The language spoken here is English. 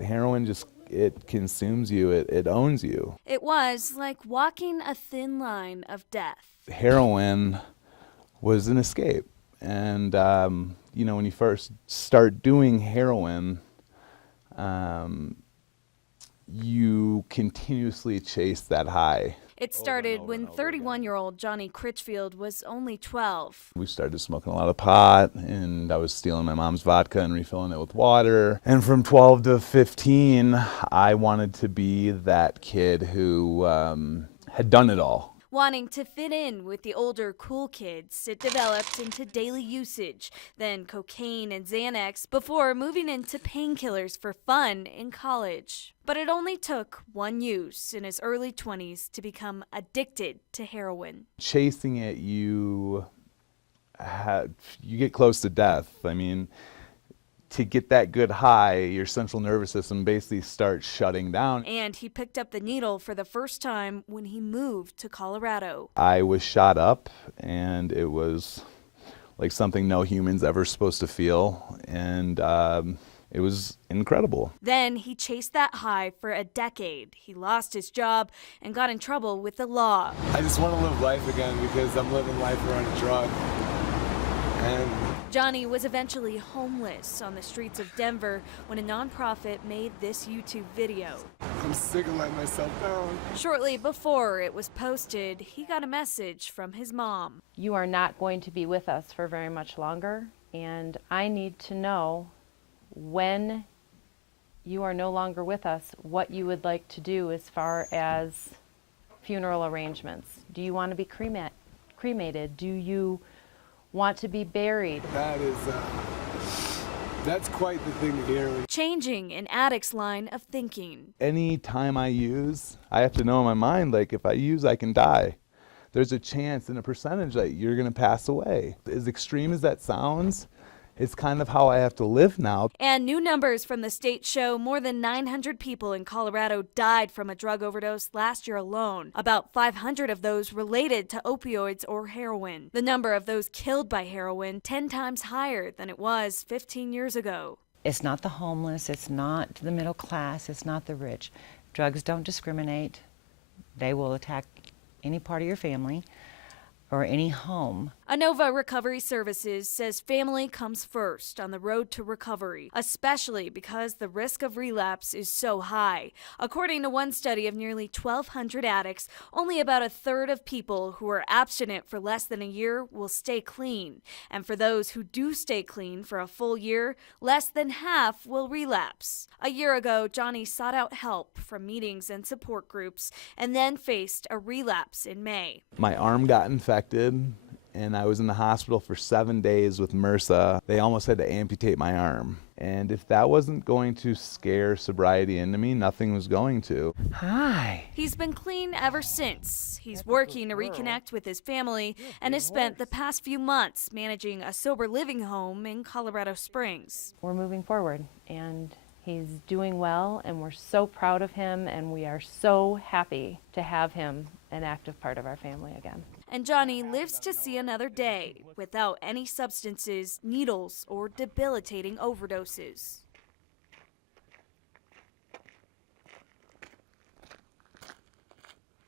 Heroin just, it consumes you, it owns you. It was like walking a thin line of death. Heroin was an escape. And, when you first start doing heroin, you continuously chase that high. It started when 31-year-old Johnny Critchfield was only 12. We started smoking a lot of pot, and I was stealing my mom's vodka and refilling it with water. And from 12 to 15, I wanted to be that kid who had done it all. Wanting to fit in with the older cool kids, it developed into daily usage, then cocaine and Xanax, before moving into painkillers for fun in college. But it only took one use in his early 20s to become addicted to heroin. Chasing it, you get close to death. I mean, to get that good high, your central nervous system basically starts shutting down. And he picked up the needle for the first time when he moved to Colorado. I was shot up, and it was like something no human's ever supposed to feel, and it was incredible. Then he chased that high for a decade. He lost his job and got in trouble with the law. I just want to live life again because I'm living life around a drug. And Johnny was eventually homeless on the streets of Denver when a nonprofit made this YouTube video. I'm sick of letting myself down. Shortly before it was posted, he got a message from his mom. You are not going to be with us for very much longer, and I need to know when you are no longer with us, what you would like to do as far as funeral arrangements. Do you want to be cremated? Do you want to be buried? That's quite the thing to hear. Changing an addict's line of thinking. Any time I use, I have to know in my mind, like, if I use, I can die. There's a chance and a percentage that you're going to pass away. As extreme as that sounds, it's kind of how I have to live now. And new numbers from the state show more than 900 people in Colorado died from a drug overdose last year alone. About 500 of those related to opioids or heroin. The number of those killed by heroin 10 times higher than it was 15 years ago. It's not the homeless, it's not the middle class, it's not the rich. Drugs don't discriminate. They will attack any part of your family or any home. Inova Recovery Services says family comes first on the road to recovery, especially because the risk of relapse is so high. According to one study of nearly 1,200 addicts, only about a third of people who are abstinent for less than a year will stay clean. And for those who do stay clean for a full year, less than half will relapse. A year ago, Johnny sought out help from meetings and support groups and then faced a relapse in May. My arm got infected, and I was in the hospital for 7 days with MRSA. They almost had to amputate my arm. And if that wasn't going to scare sobriety into me, nothing was going to. Hi. He's been clean ever since. He's working to reconnect with his family and has spent the past few months managing a sober living home in Colorado Springs. We're moving forward, and he's doing well, and we're so proud of him, and we are so happy to have him an active part of our family again. And Johnny lives to see another day without any substances, needles, or debilitating overdoses.